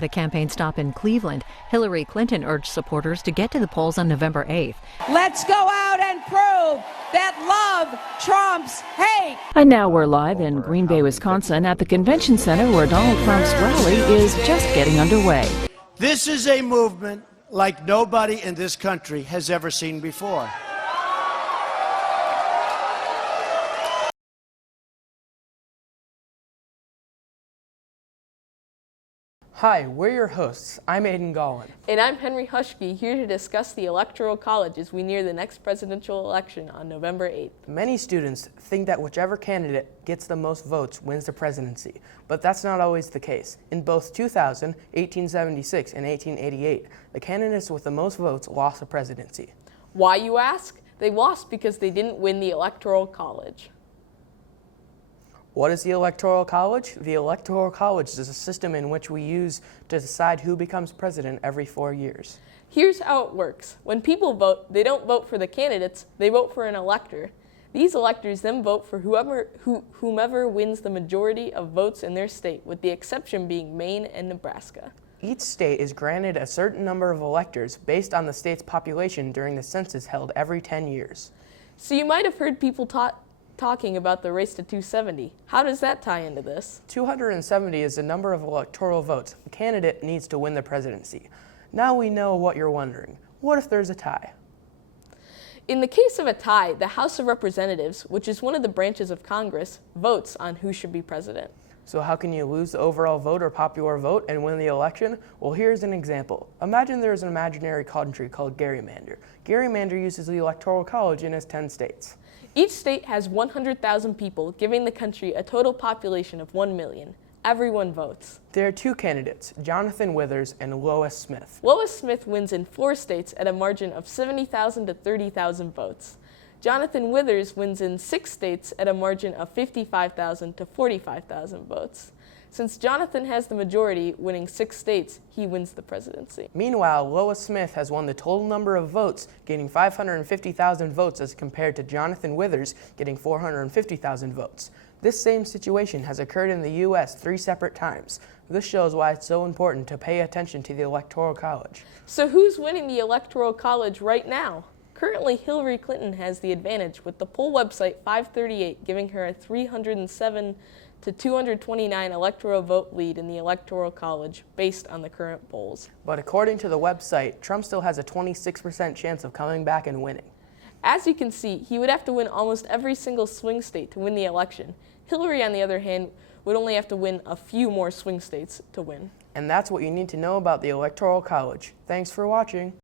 At a campaign stop in Cleveland, Hillary Clinton urged supporters to get to the polls on November 8th. Let's go out and prove that love trumps hate. And now we're live in Green Bay, Wisconsin at the convention center where Donald Trump's rally is just getting underway. This is a movement like nobody in this country has ever seen before. Hi, we're your hosts. I'm Aidan. And I'm Henry Hushke, here to discuss the Electoral College as we near the next presidential election on November 8th. Many students think that whichever candidate gets the most votes wins the presidency, but that's not always the case. In both 2000, 1876, and 1888, the candidates with the most votes lost the presidency. Why, you ask? They lost because they didn't win the Electoral College. What is the Electoral College? The Electoral College is a system in which we use to decide who becomes president every 4 years. Here's how it works. When people vote, they don't vote for the candidates, they vote for an elector. These electors then vote for whomever wins the majority of votes in their state, with the exception being Maine and Nebraska. Each state is granted a certain number of electors based on the state's population during the census held every 10 years. So you might have heard people talking about the race to 270. How does that tie into this? 270 is the number of electoral votes a candidate needs to win the presidency. Now we know what you're wondering. What if there's a tie? In the case of a tie, the House of Representatives, which is one of the branches of Congress, votes on who should be president. So how can you lose the overall vote or popular vote and win the election? Well, here's an example. Imagine there's an imaginary country called gerrymander. Gerrymander uses the Electoral College in its 10 states. Each state has 100,000 people, giving the country a total population of 1 million. Everyone votes. There are two candidates, Jonathan Withers and Lois Smith. Lois Smith wins in 4 states at a margin of 70,000 to 30,000 votes. Jonathan Withers wins in 6 states at a margin of 55,000 to 45,000 votes. Since Jonathan has the majority, winning 6 states, he wins the presidency. Meanwhile, Lois Smith has won the total number of votes, gaining 550,000 votes as compared to Jonathan Withers getting 450,000 votes. This same situation has occurred in the U.S. 3 separate times. This shows why it's so important to pay attention to the Electoral College. So who's winning the Electoral College right now? Currently, Hillary Clinton has the advantage, with the poll website 538 giving her a 307 to 229 electoral vote lead in the Electoral College based on the current polls. But according to the website, Trump still has a 26% chance of coming back and winning. As you can see, he would have to win almost every single swing state to win the election. Hillary, on the other hand, would only have to win a few more swing states to win. And that's what you need to know about the Electoral College. Thanks for watching.